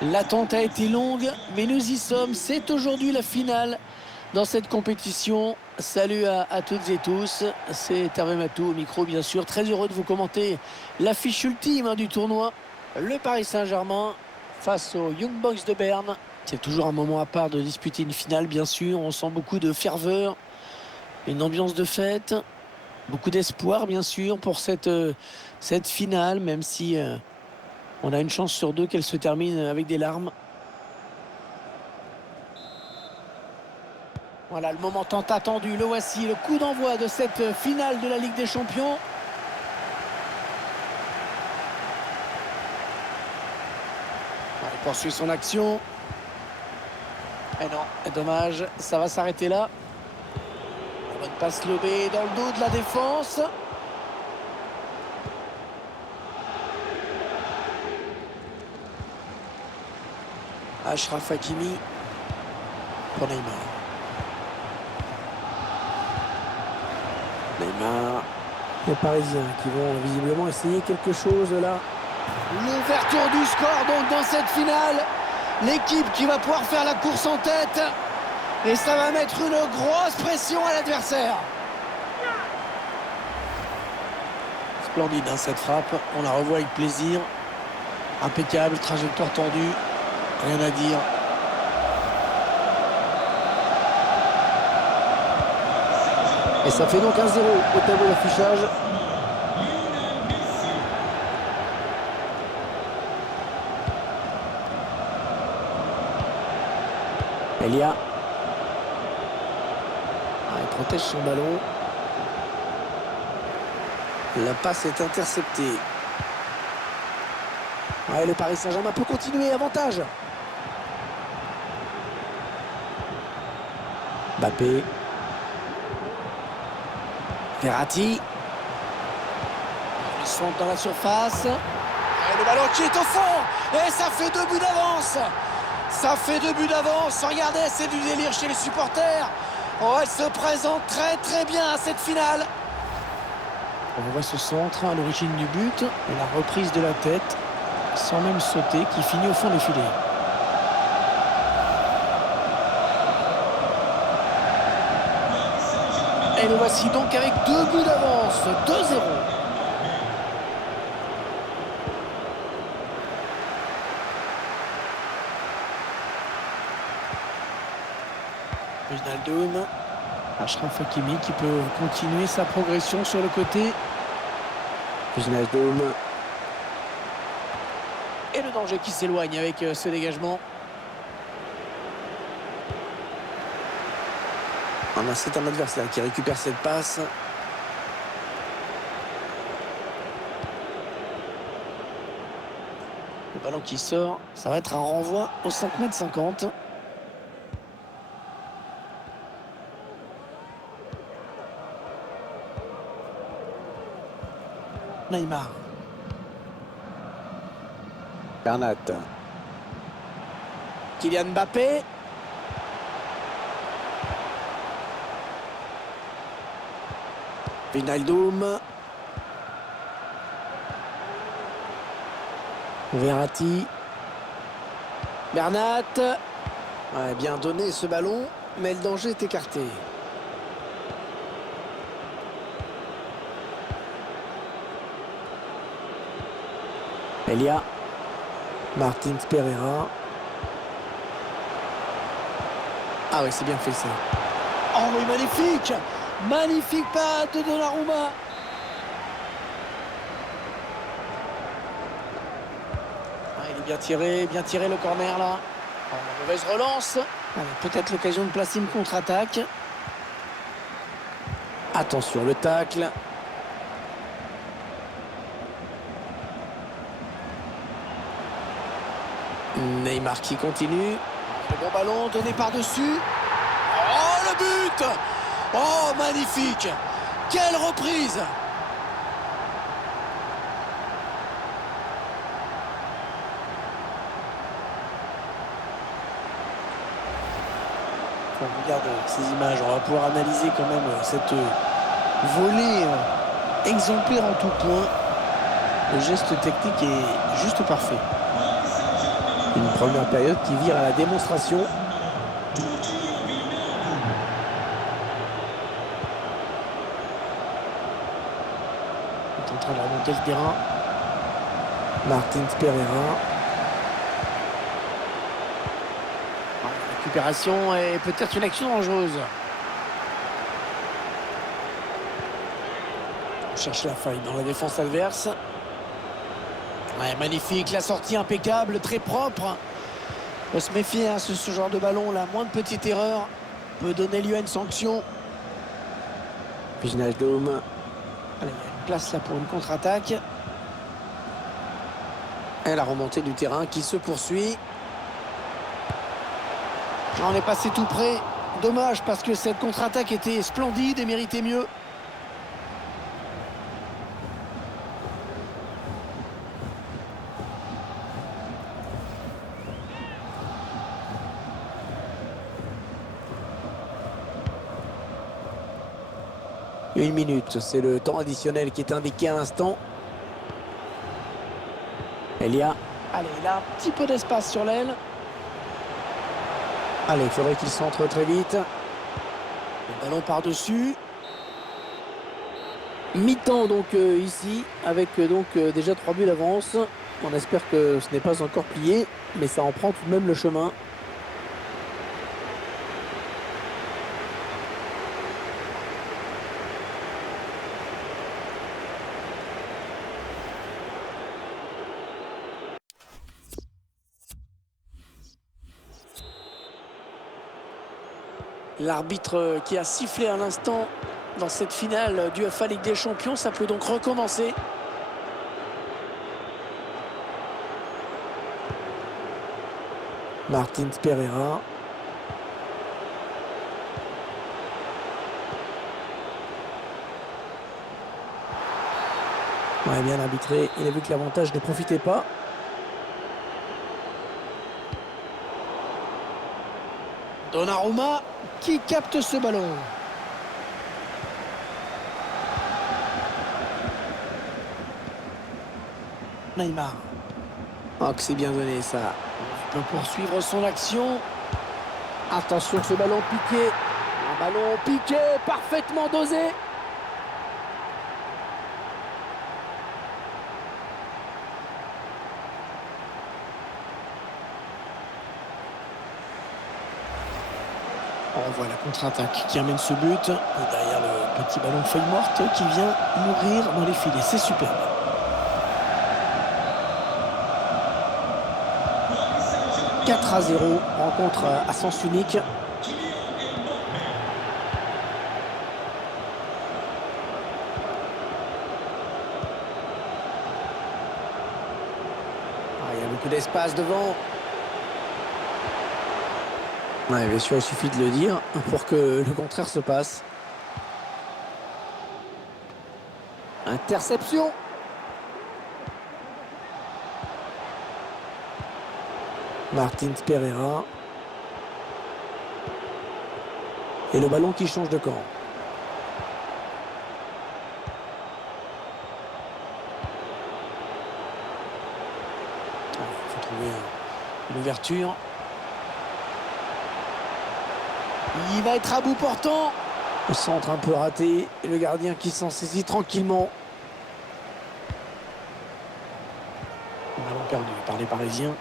L'attente a été longue, mais nous y sommes. C'est aujourd'hui la finale dans cette compétition. Salut à toutes et tous. C'est Hervé Matou au micro, bien sûr. Très heureux de vous commenter l'affiche ultime du tournoi. Le Paris Saint-Germain face aux Young Boys de Berne. C'est toujours un moment à part de disputer une finale, bien sûr. On sent beaucoup de ferveur, une ambiance de fête, beaucoup d'espoir, bien sûr, pour cette finale, même si on a une chance sur deux qu'elle se termine avec des larmes. Voilà le moment tant attendu, le voici, le coup d'envoi de cette finale de la Ligue des Champions. Il poursuit son action. Et non, dommage, ça va s'arrêter là. La bonne passe lobée dans le dos de la défense. Achraf Hakimi pour Neymar. Neymar. Les Parisiens qui vont visiblement essayer quelque chose là. L'ouverture du score donc dans cette finale. L'équipe qui va pouvoir faire la course en tête. Et ça va mettre une grosse pression à l'adversaire. Splendide cette frappe. On la revoit avec plaisir. Impeccable, trajectoire tendue. Rien à dire. Et ça fait donc 1-0 au tableau d'affichage. Elia. Il protège son ballon. La passe est interceptée. Le Paris Saint-Germain peut continuer, avantage. Mbappé. Verratti. Ils sont dans la surface. Le ballon qui est au fond. Et ça fait 2 buts d'avance. Ça fait 2 buts d'avance. Regardez, c'est du délire chez les supporters. Elle se présente très très bien à cette finale. On voit ce centre à l'origine du but. Et la reprise de la tête, sans même sauter, qui finit au fond des filets. Et le voici donc avec 2 buts d'avance, 2-0. Wijnaldum, Achraf Hakimi qui peut continuer sa progression sur le côté. Wijnaldum. Et le danger qui s'éloigne avec ce dégagement. C'est un adversaire qui récupère cette passe. Le ballon qui sort, ça va être un renvoi au 5,50 m. Neymar. Bernat. Kylian Mbappé. Wijnaldum. Verratti. Bernat. Bien donné ce ballon, mais le danger est écarté. Elia. Martins Pereira. Oui, c'est bien fait ça. Oui, magnifique. Magnifique pas de Donnarumma. Il est bien tiré le corner là. Mauvaise relance. Peut-être l'occasion de placer une contre-attaque. Attention le tacle. Neymar qui continue. Le bon ballon donné par-dessus. Le but! Magnifique! Quelle reprise! On regarde ces images, on va pouvoir analyser quand même cette volée exemplaire en tout point. Le geste technique est juste parfait. Une première période qui vire à la démonstration. Il est en train de remonter le terrain. Martins Pereira. Récupération et peut-être une action dangereuse. On cherche la faille dans la défense adverse. Ouais, magnifique, la sortie impeccable, très propre. Il faut se méfier, hein, ce genre de ballon, la moindre petite erreur peut donner lieu à une sanction. Piginage d'homme. Allez, il y a une place là pour une contre-attaque. Et la remontée du terrain qui se poursuit. On est passé tout près. Dommage parce que cette contre-attaque était splendide et méritait mieux. Une minute, c'est le temps additionnel qui est indiqué à l'instant. Elia. Allez, il a un petit peu d'espace sur l'aile. Allez, il faudrait qu'il centre très vite. Le ballon par-dessus. Mi-temps donc ici, avec déjà 3 buts d'avance. On espère que ce n'est pas encore plié, mais ça en prend tout de même le chemin. L'arbitre qui a sifflé à l'instant dans cette finale du UEFA Ligue des Champions, ça peut donc recommencer. Martins Pereira. Ouais, bien arbitré. Il a vu que l'avantage ne profitait pas. Donnarumma qui capte ce ballon. Neymar. Oh, que c'est bien donné ça. Il peut poursuivre son action. Attention, ce ballon piqué. Un ballon piqué, parfaitement dosé. On voit la contre-attaque qui amène ce but. Et derrière le petit ballon feuille morte qui vient mourir dans les filets. C'est superbe. « 4-0, rencontre à sens unique. Il y a beaucoup d'espace devant. Ouais, bien sûr, il suffit de le dire pour que le contraire se passe. Interception. Martins Pereira. Et le ballon qui change de camp. Il faut trouver une ouverture. Il va être à bout portant. Le centre un peu raté. Et le gardien qui s'en saisit tranquillement. Ballon perdu par les Parisiens.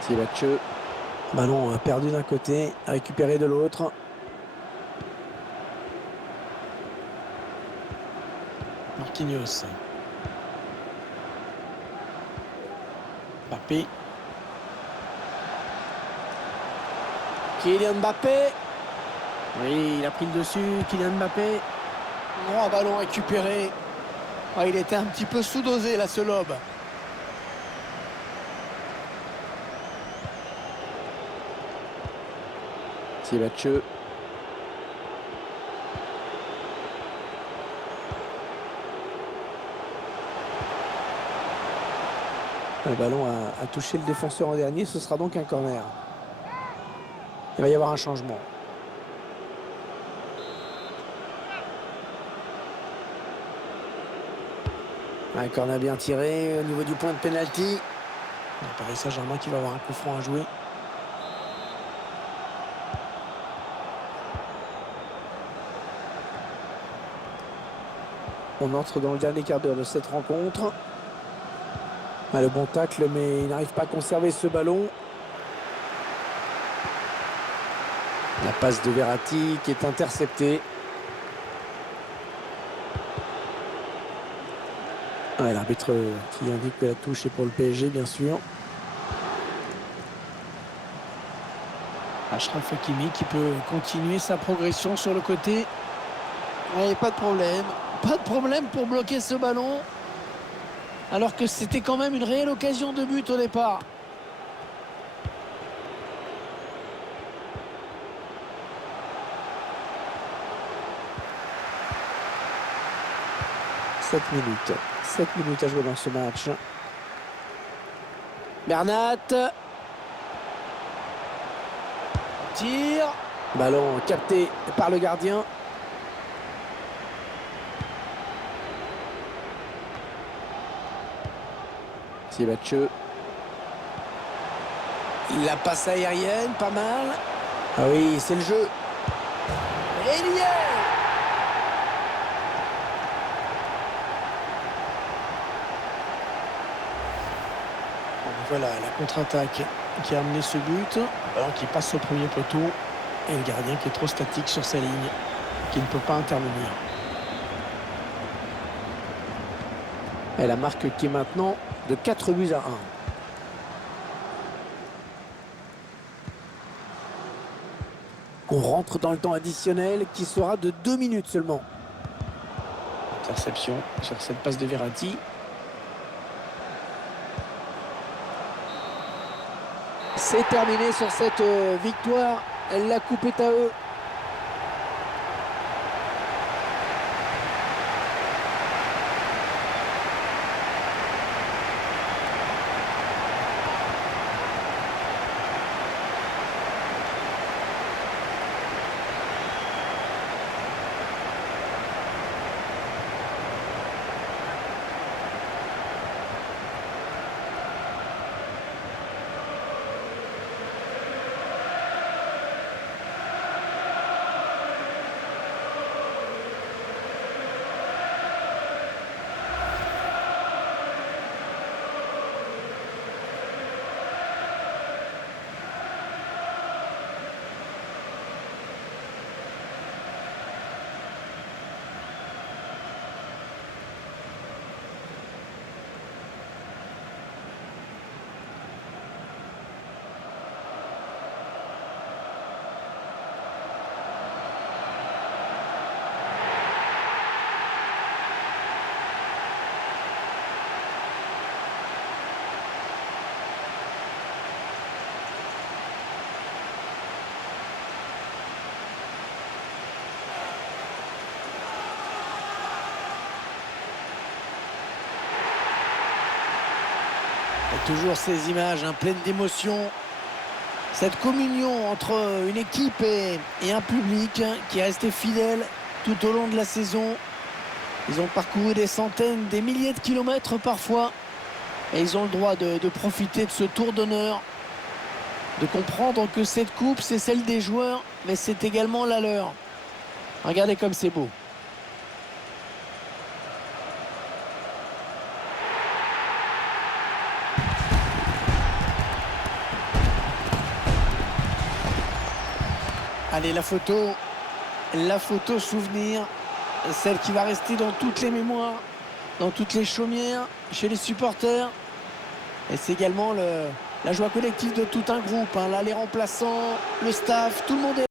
Sébastien. Ballon perdu d'un côté, récupéré de l'autre. Marquinhos. Mbappé. Kylian Mbappé. Oui, il a pris le dessus, Kylian Mbappé. Oh, ballon récupéré. Oh, il était un petit peu sous-dosé là, ce lob. Sébastien. Le ballon a touché le défenseur en dernier, ce sera donc un corner. Il va y avoir un changement. Un corner bien tiré au niveau du point de pénalty. Paris Saint-Germain qui va avoir un coup franc à jouer. On entre dans le dernier quart d'heure de cette rencontre. Le bon tacle, mais il n'arrive pas à conserver ce ballon. La passe de Verratti qui est interceptée. L'arbitre qui indique que la touche est pour le PSG, bien sûr. Achraf Hakimi qui peut continuer sa progression sur le côté. Oui, pas de problème. Pas de problème pour bloquer ce ballon. Alors que c'était quand même une réelle occasion de but au départ. Sept minutes à jouer dans ce match. Bernat. Tire. Ballon capté par le gardien. Sébastien. La passe aérienne, pas mal. Ah oui, c'est le jeu. Et il y est. Voilà la contre-attaque qui a amené ce but. Ballon qui passe au premier poteau. Et le gardien qui est trop statique sur sa ligne, qui ne peut pas intervenir. Et la marque qui est maintenant de 4-1. On rentre dans le temps additionnel qui sera de 2 minutes seulement. Interception sur cette passe de Verratti. C'est terminé sur cette victoire. La coupe est à eux. Et toujours ces images pleines d'émotion. Cette communion entre une équipe et un public qui est resté fidèle tout au long de la saison. Ils ont parcouru des centaines, des milliers de kilomètres parfois. Et ils ont le droit de profiter de ce tour d'honneur. De comprendre que cette coupe, c'est celle des joueurs, mais c'est également la leur. Regardez comme c'est beau. Allez, la photo souvenir, celle qui va rester dans toutes les mémoires, dans toutes les chaumières, chez les supporters. Et c'est également la joie collective de tout un groupe. Là, les remplaçants, le staff, tout le monde est